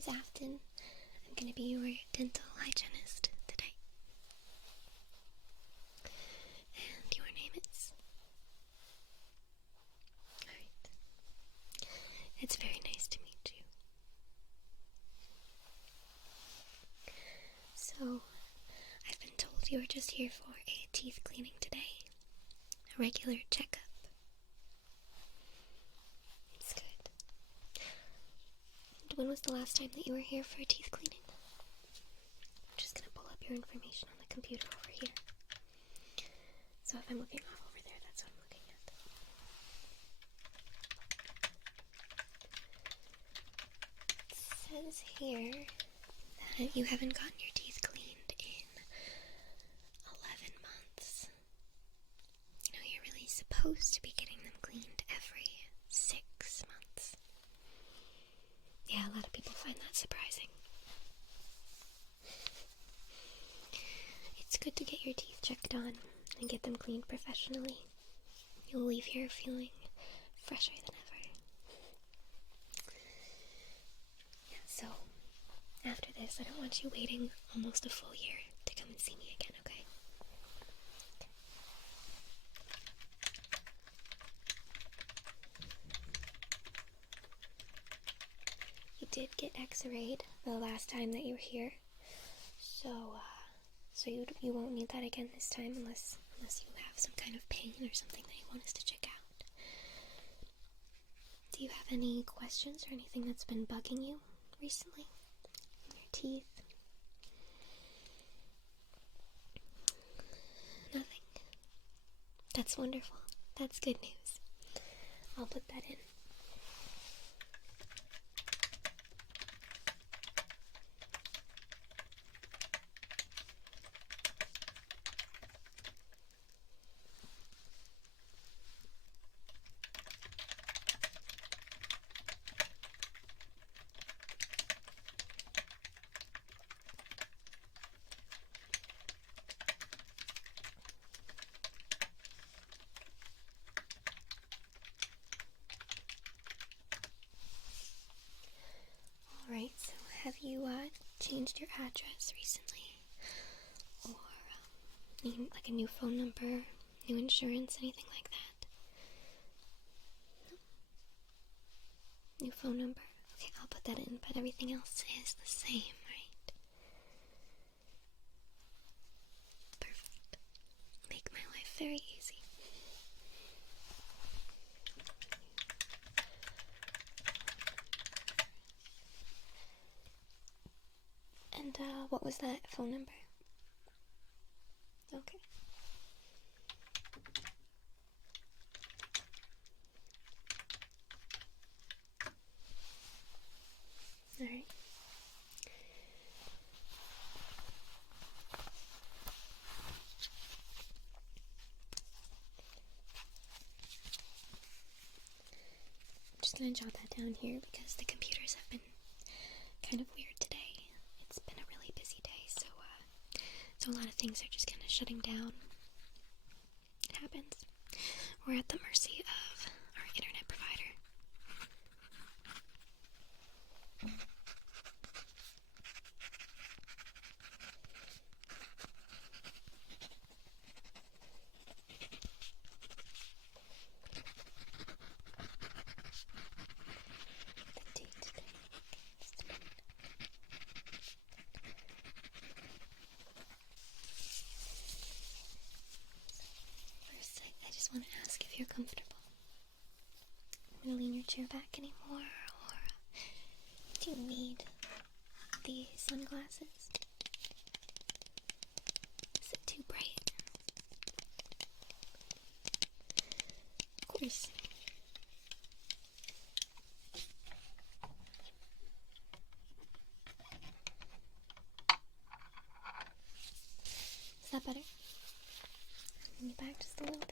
name's Afton. I'm gonna be your dental hygienist today. And your name is? Alright. It's very nice to meet you. So, I've been told you were just here for a teeth cleaning today. A regular checkup. It's good. And when was the last time that you were here for a teeth cleaning? I'm just gonna pull up your information on the computer over here. So if I'm looking off over there, that's what I'm looking at. It says here that you haven't gotten your teeth cleaned in 11 months. You know, you're really supposed to be getting them cleaned every 6 months. Yeah, a lot of people find that surprising. It's good to get your teeth checked on and get them cleaned professionally. You'll leave here feeling fresher than ever. Yeah, so after this, I don't want you waiting almost a full year to come and see me again, okay? You did get x-rayed the last time that you were here, so you won't need that again this time unless you have some kind of pain or something that you want us to check out. Do you have any questions or anything that's been bugging you recently? Your teeth? Nothing? That's wonderful. That's good news. I'll put that in. Alright, so have you changed your address recently? Or like a new phone number, new insurance, anything like that? No? New phone number? Okay, I'll put that in, but everything else is the same, right? Perfect. Make my life very easy. And what was that phone number? Okay. Alright. I'm just gonna jot that down here because the computers have been kind of weird today. It's been a really busy day, so a lot of things are just kind of shutting down. It happens. We're at the mercy of our internet provider. First, I just want to ask if you're comfortable. I'm going to lean your chair back anymore, or do you need the sunglasses? Is it too bright? Of course. Is that better? Lean you back just a little bit.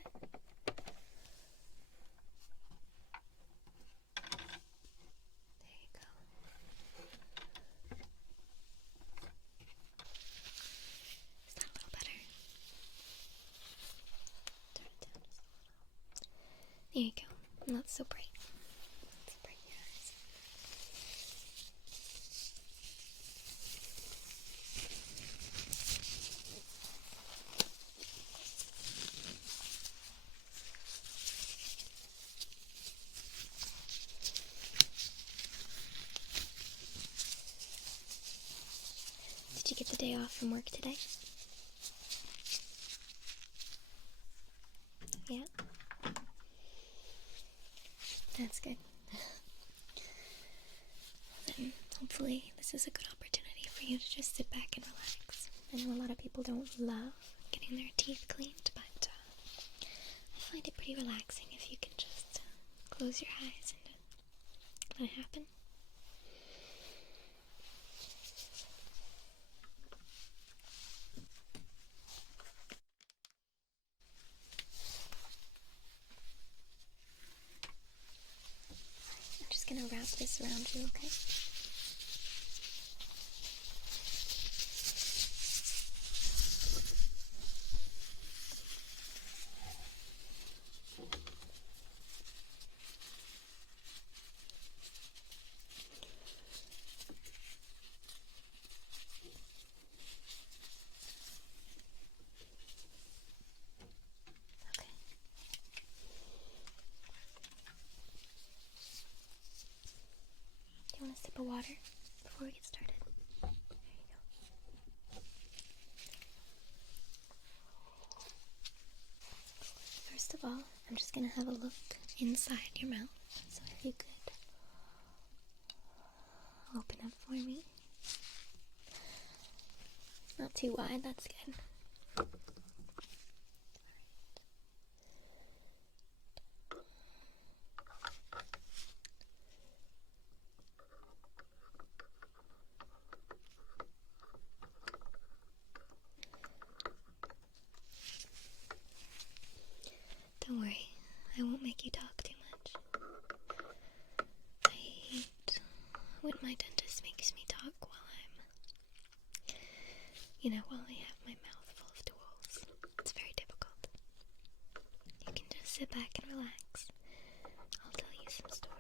There you go. Is that a little better? Turn it down just a little. There you go. Not so bright. Not so bright in your eyes. Did you get the day off from work today? Yeah? That's good. Then, hopefully, this is a good opportunity for you to just sit back and relax. I know a lot of people don't love getting their teeth cleaned, but I find it pretty relaxing if you can just close your eyes and let it happen. I'm just gonna wrap this around you, okay? Do you want a sip of water before we get started? There you go. First of all, I'm just gonna have a look inside your mouth. So if you could open up for me. Not too wide, that's good. Don't worry, I won't make you talk too much. I hate when my dentist makes me talk while while I have my mouth full of tools. It's very difficult. You can just sit back and relax. I'll tell you some stories.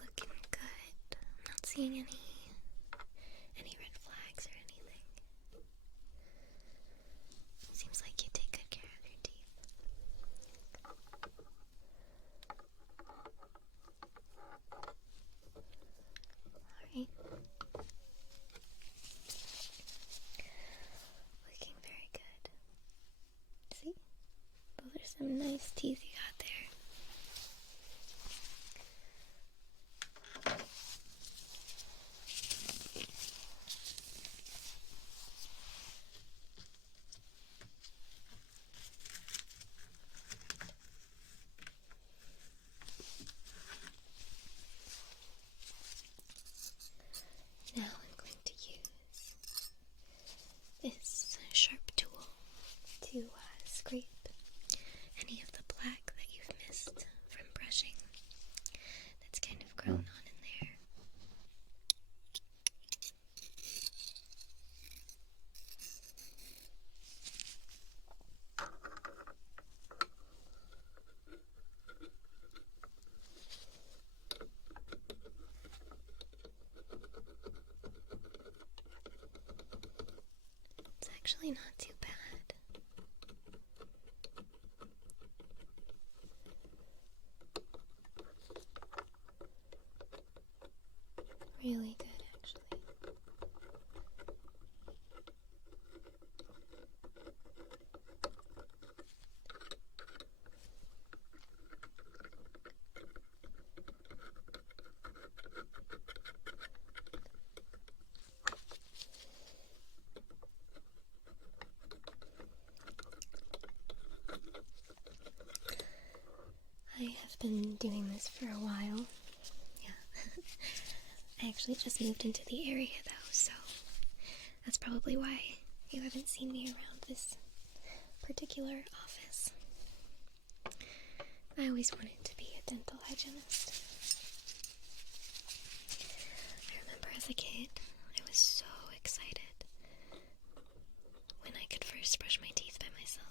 Looking good. I'm not seeing any red flags or anything. Seems like you take good care of your teeth. Alright. Looking very good. See? Those are some nice teeth you got there. Now I'm going to use this sharp tool to scrape any of the plaque that you've missed from brushing that's kind of grown on in there. It's actually not too bad. Really good, actually. I have been doing this for a while. Yeah. I actually just moved into the area though, so that's probably why you haven't seen me around this particular office. I always wanted to be a dental hygienist. I remember as a kid, I was so excited when I could first brush my teeth by myself.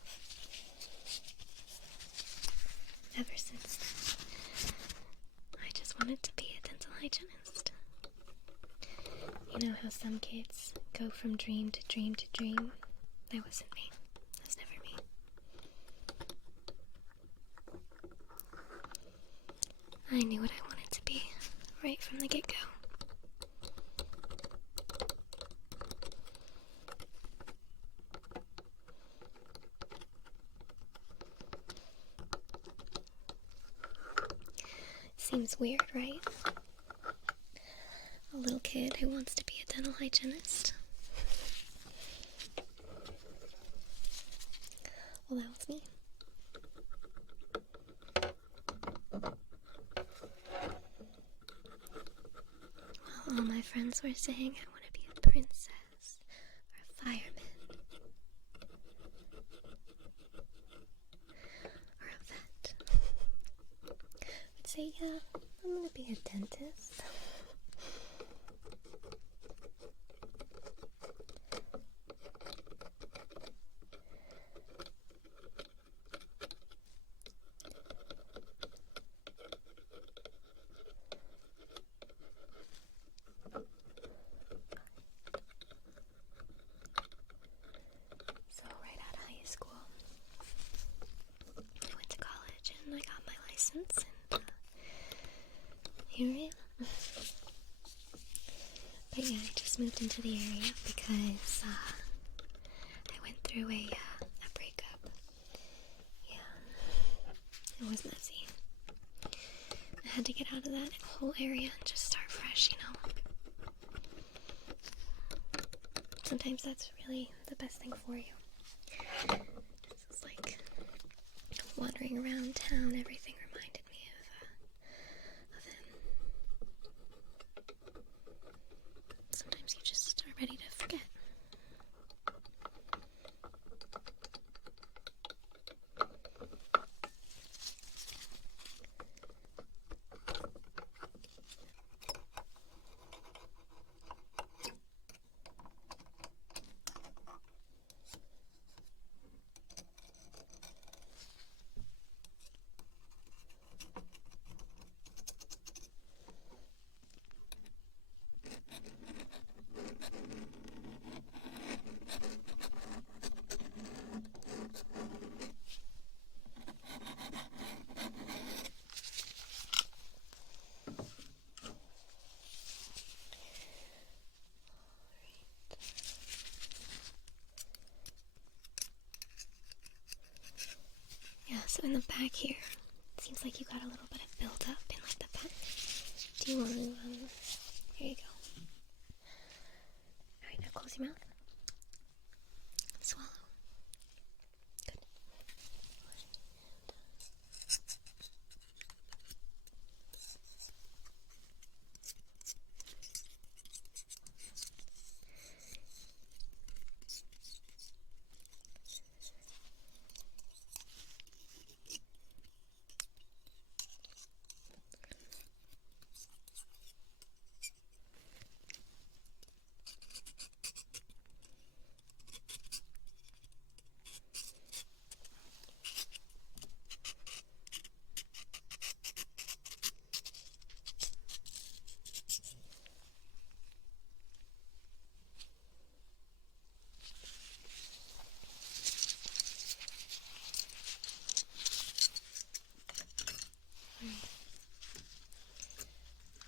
Ever since then, I just wanted to be a dental hygienist. You know how some kids go from dream to dream to dream? That wasn't me. That was never me. I knew what I wanted to be right from the get-go. Seems weird, right? A little kid who wants to be a dental hygienist. Well, that was me. Well, all my friends were saying I want to be a princess or a fireman or a vet. I'd say, yeah, I'm going to be a dentist. So right out of high school, I went to college and I got my license, and here I am. But yeah, I just moved into the area because I went through a breakup. Yeah, it was messy. I had to get out of that whole area and just start fresh, you know. Sometimes that's really the best thing for you. It's like wandering around town, everything reminded me of him. Sometimes you just are ready to forget. Yeah, so in the back here, it seems like you got a little bit of build-up in like the back. Do you want to, here you go. Alright, now close your mouth. Swallow. Good.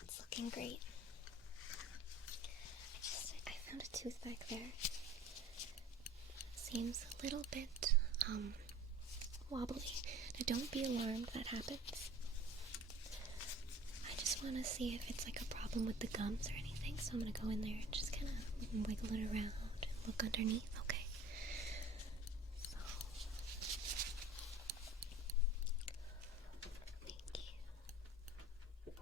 It's looking great. I found a tooth back there. Seems a little bit wobbly. Now don't be alarmed, that happens. I just want to see if it's like a problem with the gums or anything, so I'm going to go in there and just kind of wiggle it around and look underneath, okay? So, thank you.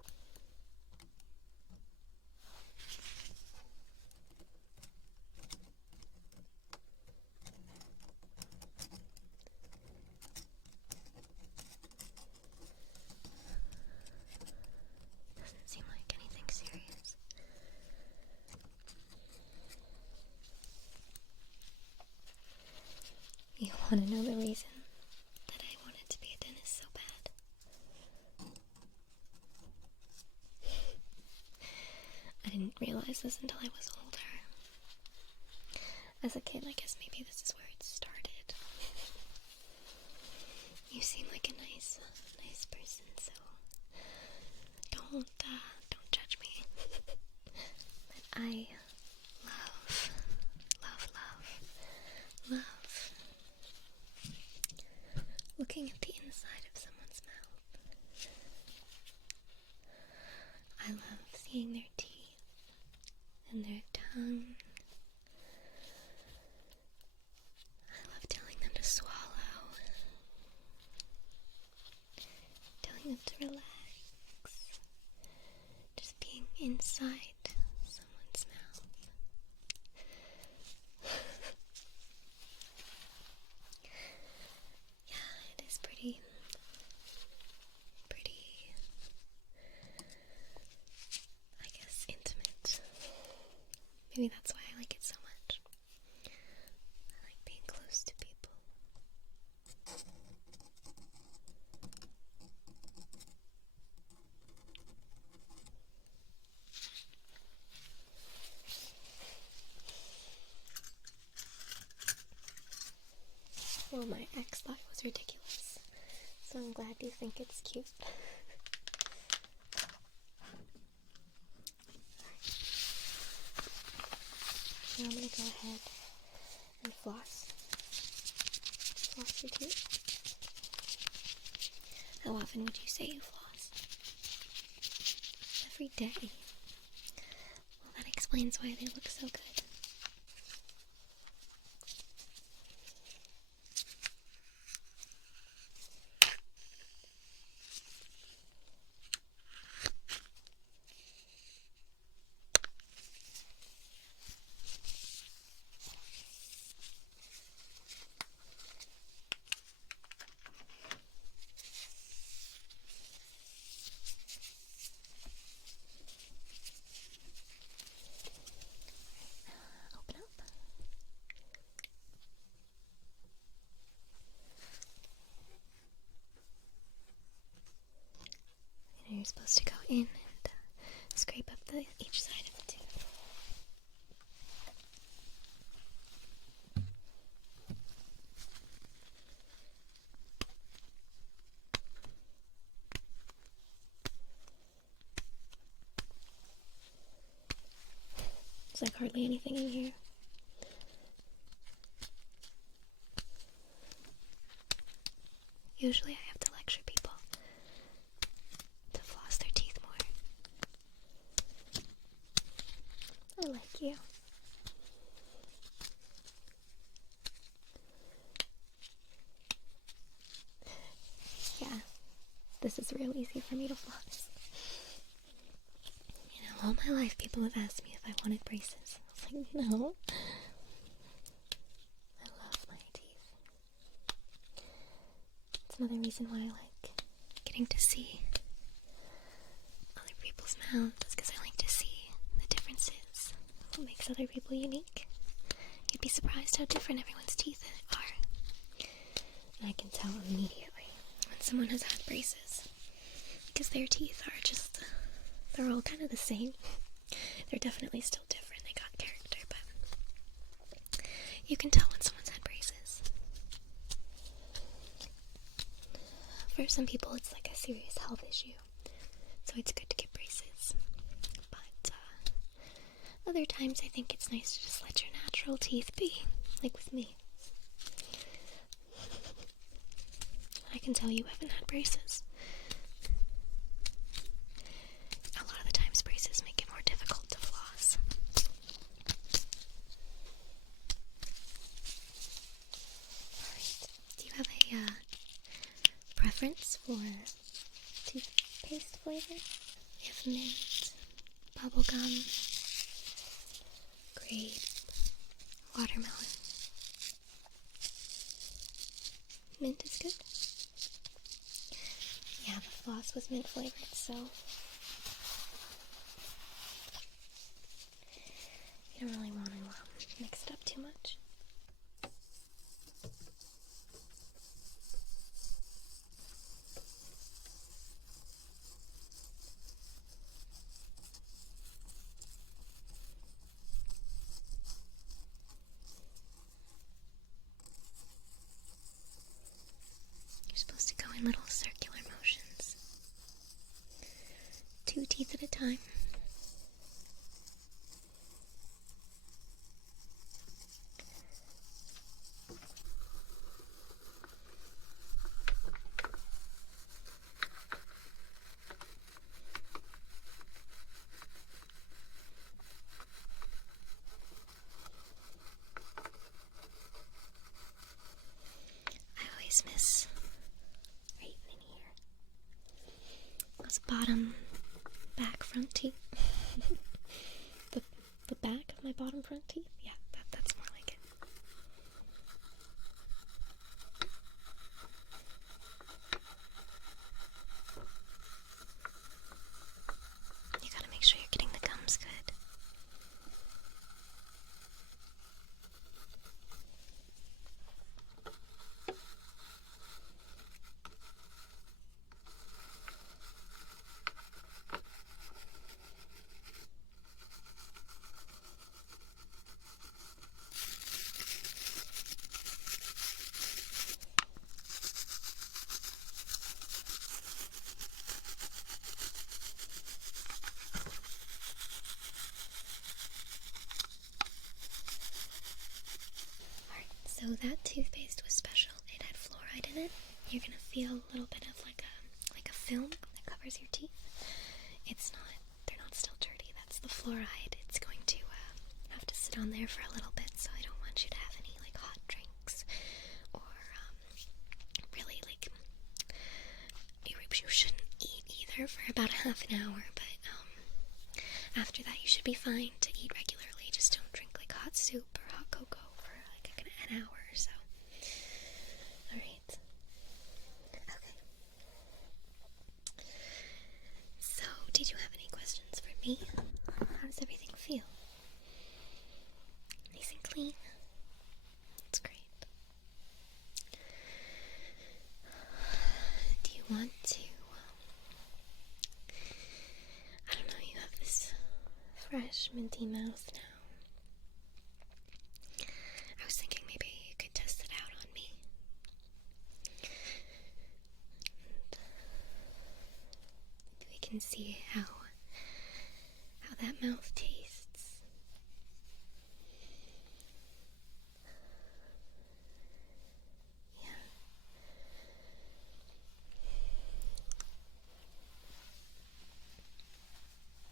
You want to know the reason that I wanted to be a dentist so bad? I didn't realize this until I was older. As a kid, I guess maybe this is where it started. You seem like a nice person, so don't judge me. But I love looking at the inside of someone's mouth. I love seeing their teeth and their tongue. I love telling them to swallow, telling them to relax, just being inside someone's mouth. Yeah, it is pretty, I guess, intimate. Maybe that's why I like it so much. I like being close to people. Well, my ex thought it was ridiculous, so I'm glad you think it's cute. Now I'm gonna go ahead and floss your teeth. How often would you say you floss? Every day. Well, that explains why they look so good. Open up. And you're supposed to go in and scrape up each side of the tooth. There's like hardly anything in here. Usually I have to lecture people to floss their teeth more. I like you. Yeah, this is real easy for me to floss. You know, all my life people have asked me if I wanted braces. I was like, no. I love my teeth. It's another reason why I like getting to see other people's mouths, because I like to see the differences. What makes other people unique. You'd be surprised how different everyone's teeth are. And I can tell immediately when someone has had braces, because their teeth are just, they're all kind of the same. They're definitely still different, they got character, but you can tell when someone's had braces. For some people it's like a serious health issue, so it's good to get braces. But other times I think it's nice to just let your natural teeth be, like with me. I can tell you haven't had braces. A lot of the times braces make it more difficult to floss. Alright, do you have a preference for toothpaste flavor? We have mint, bubblegum, grape, watermelon. Mint is good. Yeah, the floss was mint flavored, so you don't really want to mix it up too much. time. I always miss right in here. Those bottom back front teeth. the back of my bottom front teeth? Yeah, that's more like it. You gotta make sure you're getting the gums good. So that toothpaste was special. It had fluoride in it. You're gonna feel a little bit of like a film that covers your teeth. They're not still dirty. That's the fluoride. It's going to have to sit on there for a little bit, so I don't want you to have any like hot drinks or really like you shouldn't eat either for about a half an hour, but after that you should be fine to eat regularly. Just don't drink like hot soup or hot cocoa for like an hour or so. Alright. Okay. So, did you have any questions for me? How does everything feel? Nice and clean? That's great. Do you want to, I don't know, you have this fresh, minty mouth now. I was thinking maybe you could test it out on me. And we can see how that mouth tastes. Yeah.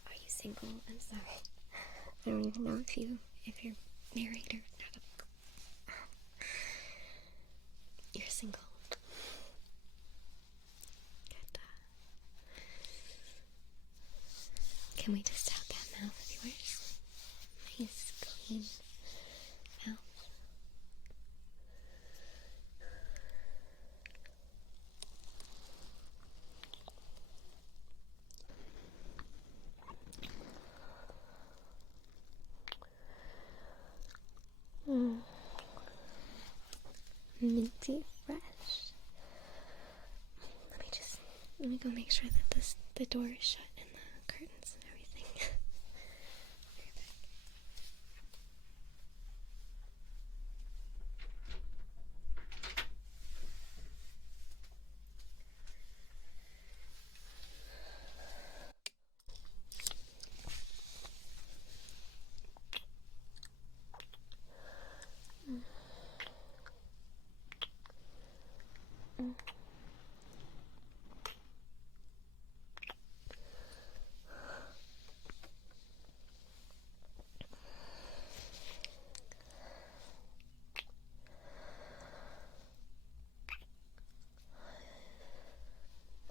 Are you single? I'm sorry. I don't even know if you're married or not. You're single. Good. Can we test out that mouth of yours? Nice, clean mouth. Minty fresh. Let me go make sure that the door is shut and the curtains and everything.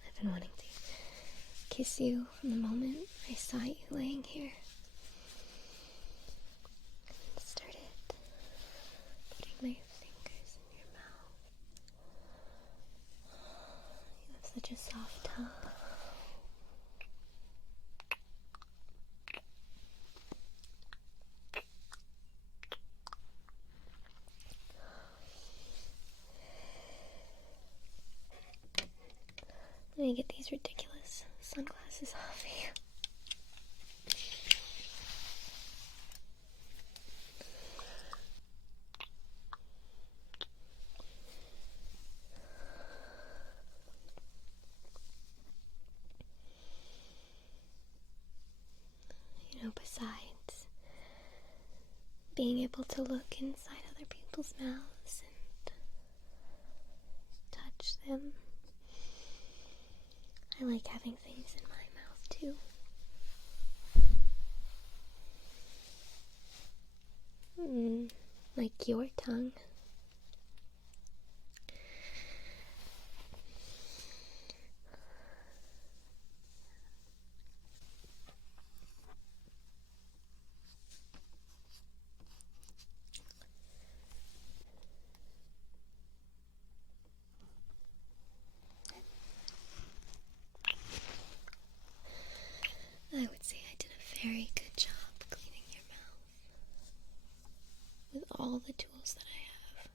I've been wanting to kiss you from the moment I saw you laying here. I started putting my fingers in your mouth. You have such a soft tongue. Let me get these ridiculous sunglasses off you. look inside other people's mouths and touch them. I like having things in my mouth too. Like your tongue. I would say I did a very good job cleaning your mouth with all the tools that I have.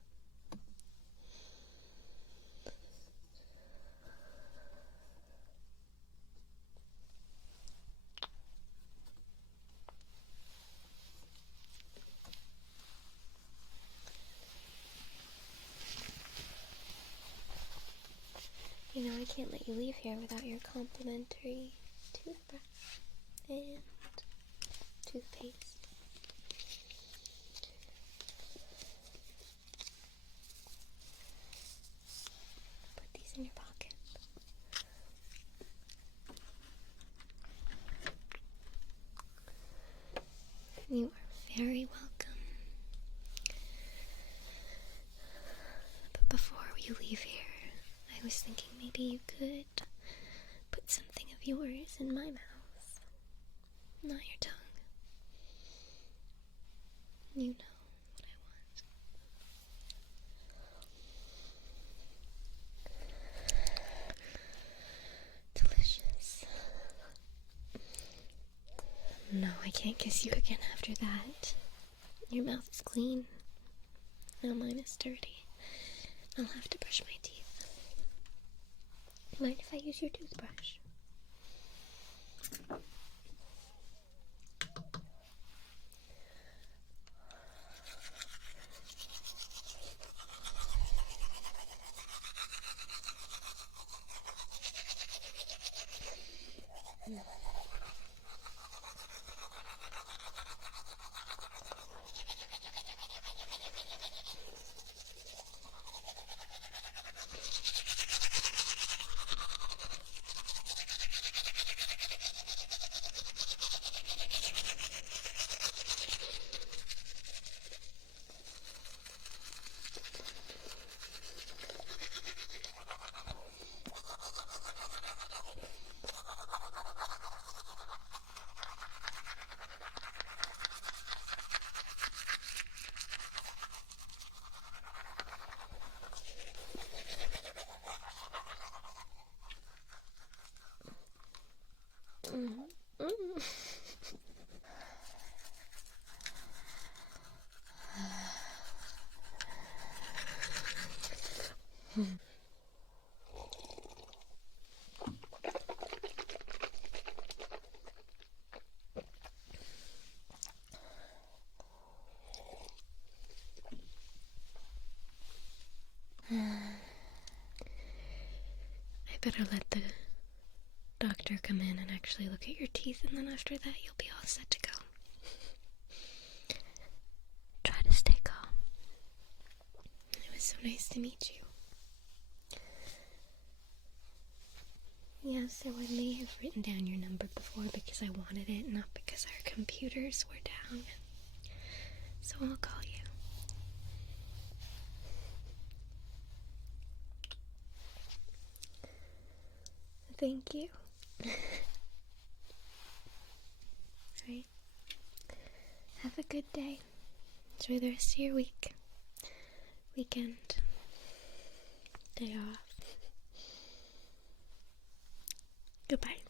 You know, I can't let you leave here without your complimentary toothbrush and toothpaste. Put these in your pocket. You are very welcome. But before you leave here, I was thinking maybe you could put something of yours in my mouth. Not your tongue. You know what I want. Delicious. No, I can't kiss you again after that. Your mouth is clean. Now mine is dirty. I'll have to brush my teeth. Mind if I use your toothbrush? I better let the doctor come in and actually look at your teeth, and then after that you'll be all set to go. Try to stay calm. It was so nice to meet you. Yes, so I may have written down your number before because I wanted it, not because our computers were down. So I'll call you. Thank you. Alright. Have a good day. Enjoy the rest of your weekend, day off. Goodbye.